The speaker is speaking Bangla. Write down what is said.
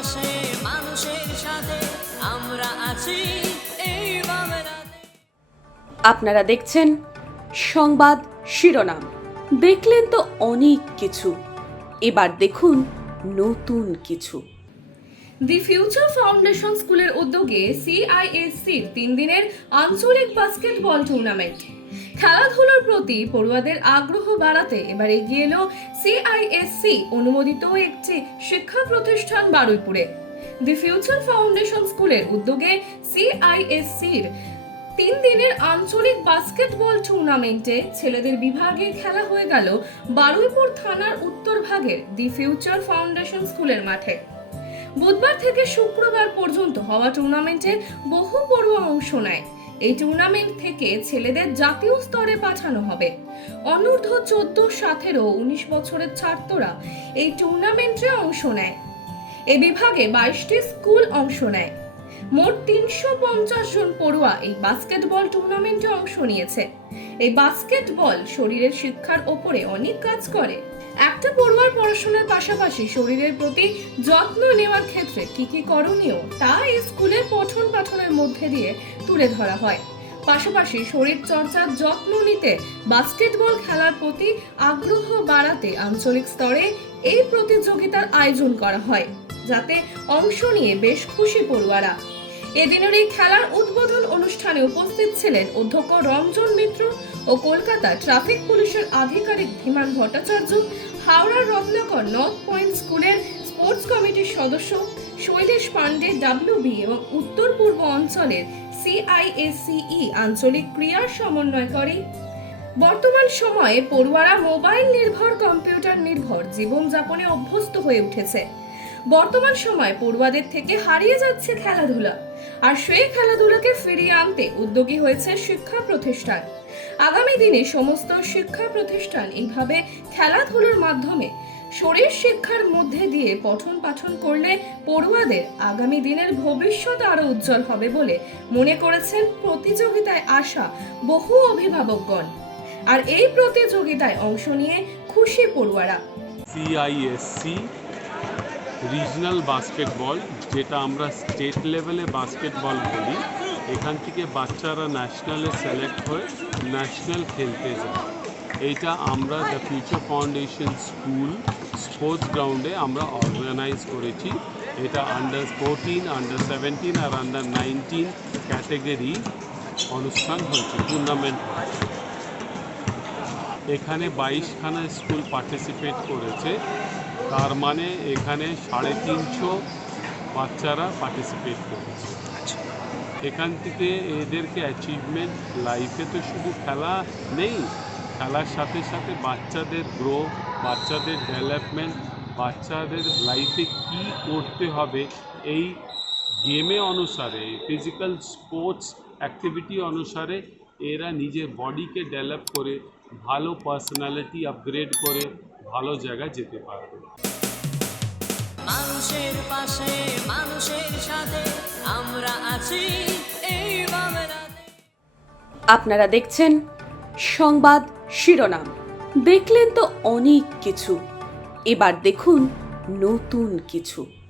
পাশে মানুষের সাথে আমরা আছি এই বাংলাতে। আপনারা দেখছেন সংবাদ শিরোনাম। দেখলেন তো অনেক কিছু, এবার দেখুন নতুন কিছু। দি ফিউচার ফাউন্ডেশন স্কুলের উদ্যোগে সিআইএসসির 3 দিনের আঞ্চলিক বাস্কেটবল টুর্নামেন্ট। খেলাধুলার প্রতি পড়ুয়াদের আগ্রহ বাড়াতে এবার এগিয়ে এলো সিআইএসসি অনুমোদিত একটি শিক্ষা প্রতিষ্ঠান বারুইপুরে। দি ফিউচার ফাউন্ডেশন স্কুলের উদ্যোগে সিআইএসসির 3 দিনের আঞ্চলিক বাস্কেটবল টুর্নামেন্টে ছেলেদের বিভাগে খেলা হয়ে গেল বারুইপুর থানার উত্তর ভাগের দি ফিউচার ফাউন্ডেশন স্কুলের মাঠে। বুধবার থেকে শুক্রবার পর্যন্ত হওয়া টুর্নামেন্টে বহু পড়ুয়া অংশ নেয়। এই টুর্নামেন্ট থেকে ছেলেদের জাতীয় স্তরে পাঠানো হবে। অনূর্ধ্ব 14, 17 ও 19 বছরের ছাত্ররা এই টুর্নামেন্টে অংশ নেয়। এই বিভাগে 22টি স্কুল অংশ নেয়। মোট 350 জন পড়ুয়া এই বাস্কেটবল টুর্নামেন্টে অংশ নিয়েছে। এই বাস্কেটবল শরীরের শিক্ষার ওপরে অনেক কাজ করে। একটা পড়ুয়ার পড়াশোনার পাশাপাশি শরীরের প্রতি যত্ন নেওয়ার ক্ষেত্রে কি কি করণীয় তা এই স্কুলের পঠন পাঠনের মধ্যে দিয়ে তুলে ধরা হয়। পাশাপাশি শরীর চর্চার যত্ন নিতে বাস্কেটবল খেলার প্রতি আগ্রহ বাড়াতে আঞ্চলিক স্তরে এই প্রতিযোগিতার আয়োজন করা হয়, যাতে অংশ নিয়ে বেশ খুশি পড়ুয়ারা। এদিনের এই খেলার উদ্বোধন অনুষ্ঠানে উপস্থিত ছিলেন অধ্যক্ষ রঞ্জন মিত্র ও কলকাতা ট্রাফিক পুলিশের আধিকারিক ধীমান ভট্টাচার্য, হাওড়ার রত্নাকর নর্থ পয়েন্ট স্কুলের স্পোর্টস কমিটির সদস্য শৈলেশ পান্ডে WB এবং উত্তর পূর্ব অঞ্চলের সিআইএসসিই আঞ্চলিক ক্রীড়ার সমন্বয়কারী। বর্তমান সময়ে পড়ুয়ারা মোবাইল নির্ভর, কম্পিউটার নির্ভর জীবনযাপনে অভ্যস্ত হয়ে উঠেছে। বর্তমান সময়ে পড়ুয়াদের থেকে হারিয়ে যাচ্ছে খেলাধুলা, আর সেই খেলাধুলাকে ফিরিয়ে আনতে উদ্যোগী হয়েছে শিক্ষা প্রতিষ্ঠান। আগামী দিনে সমস্ত শিক্ষা প্রতিষ্ঠান এইভাবে খেলাধুলার মাধ্যমে শরীর শিক্ষার মধ্যে দিয়ে পঠন পাঠন করলে পড়ুয়াদের আগামী দিনের ভবিষ্যৎ আরো উজ্জ্বল হবে বলে মনে করেছেন প্রতিযোগিতায় আসা বহু অভিভাবকগণ। আর এই প্রতিযোগিতায় অংশ নিয়ে খুশি পড়ুয়ারা। সিআইএসসি রিজনাল বাস্কেটবল, যেটা আমরা স্টেট লেভেলে বাস্কেটবল বলি, এখান থেকে বাচ্চারা ন্যাশনালে সিলেক্ট হয়ে ন্যাশনাল খেলতে যায়। এইটা আমরা the future foundation school sports গ্রাউন্ডে আমরা অর্গানাইজ করেছি। এটা আন্ডার 14, আন্ডার 17 আর আন্ডার 19 ক্যাটেগরি অনুষ্ঠান হয়েছে, টুর্নামেন্ট। এখানে 22খানা স্কুল পার্টিসিপেট করেছে, তার মানে এখানে 350 বাচ্চারা পার্টিসিপেট করেছে। এখান থেকে এদেরকে অ্যাচিভমেন্ট, লাইফে তো শুধু খেলা নেই, খেলার সাথে সাথে বাচ্চাদের গ্রো, বাচ্চাদের ডেভেলপমেন্ট, বাচ্চাদের লাইফে কি করতে হবে এই গেমে অনুসারে, ফিজিক্যাল স্পোর্টস অ্যাক্টিভিটি অনুসারে এরা নিজের বডিকে ডেভেলপ করে ভালো পার্সোনালিটি আপগ্রেড করে ভালো জায়গায় যেতে পারবে। মানুষের পাশে মানুষের সাথে আমরা আছি এই বাংলাতে। আপনারা দেখছেন সংবাদ শিরোনাম। দেখলেন তো অনেক কিছু, এবার দেখুন নতুন কিছু।